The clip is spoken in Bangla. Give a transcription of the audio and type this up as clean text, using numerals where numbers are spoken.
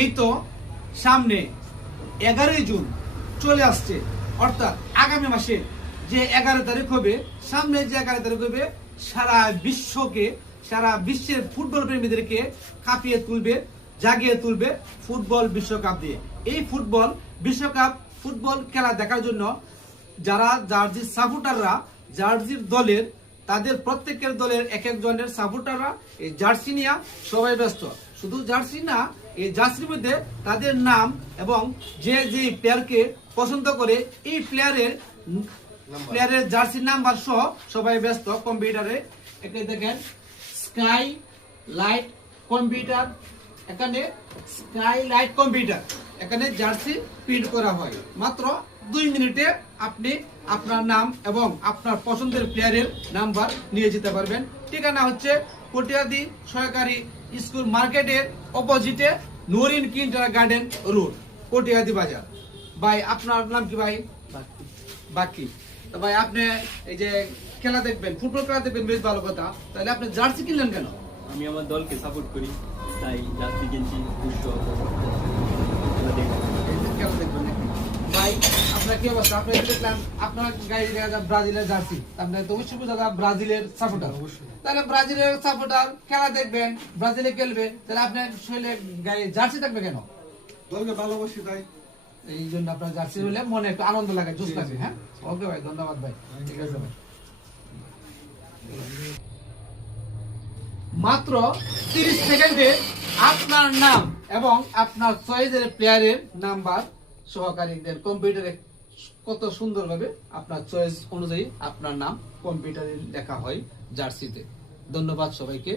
এই তো সামনে 11ই জুন চলে আসছে, অর্থাৎ আগামী মাসে যে 11 তারিখ হবে, সামনে যে 11 তারিখ হবে, সারা বিশ্বের ফুটবল প্রেমীদেরকে কাঁপিয়ে তুলবে, জাগিয়ে তুলবে ফুটবল বিশ্বকাপ দিয়ে। এই ফুটবল বিশ্বকাপ ফুটবল খেলা দেখার জন্য যারা জার্সির সাপোর্টাররা, জার্সির দলের, তাদের প্রত্যেকের দলের এক একজনের সাপোর্টাররা এই জার্সি নিয়ে সবাই ব্যস্ত। শুধু জার্সি না, এই জার্সির মধ্যে তাদের নাম এবং যে যে প্লেয়ারকে পছন্দ করে এই প্লেয়ারের জার্সির নাম্বার সহ সবাই ব্যস্ত কম্পিউটারে। এখানে দেখেন স্কাই লাইট কম্পিউটার, এখানে স্কাই লাইট কম্পিউটার, এখানে জার্সি প্রিন্ট করা হয়। মাত্র 2 মিনিটে আপনি আপনার নাম এবং আপনার পছন্দের প্লেয়ারের নাম্বার নিয়ে যেতে পারবেন। ঠিকানা হচ্ছে কটিয়াদি সরকারি স্কুল মার্কেটের অপোজিটে নুরিন কিন্টার গার্ডেন রোড, কটিয়াদি বাজার। ভাই আপনার নাম কি ভাই? বাকি। তো ভাই আপনি এই যে খেলা দেখবেন, ফুটবল খেলা দেখবেন, বেশ ভালো কথা, তাহলে আপনি জার্সি কিনলেন কেন? আমি আমার দলকে সাপোর্ট করি, তাই জার্সি কিনছি। খেলা দেখবেন নাকি ভাই? আপনার কি অবস্থা? আপনি দেখলাম আপনার গায়ে ব্রাজিলের জার্সি, আপনি তো অবশ্যই দাদা ব্রাজিলের সাপোর্টার। তাহলে ব্রাজিলের সাপোর্টার খেলা দেখবেন, ব্রাজিলে খেলবে, তাহলে আপনার শরীরে গায়ে জার্সি থাকবে কেন? দলকে ভালোবাসি তাই। এই জন্য আপনার জার্সি হলে মনে একটু আনন্দ লাগে, জোশ লাগে। হ্যাঁ, ওকে ভাই, ধন্যবাদ ভাই। ঠিক আছে ভাই। মাত্র 30 সেকেন্ডে আপনার নাম এবং আপনার চয়েসের প্লেয়ারের নাম্বার সহকারীদের কম্পিউটারে কত সুন্দরভাবে আপনার চয়েস অনুযায়ী আপনার নাম কম্পিউটারে লেখা হয় জার্সিতে। ধন্যবাদ সবাইকে।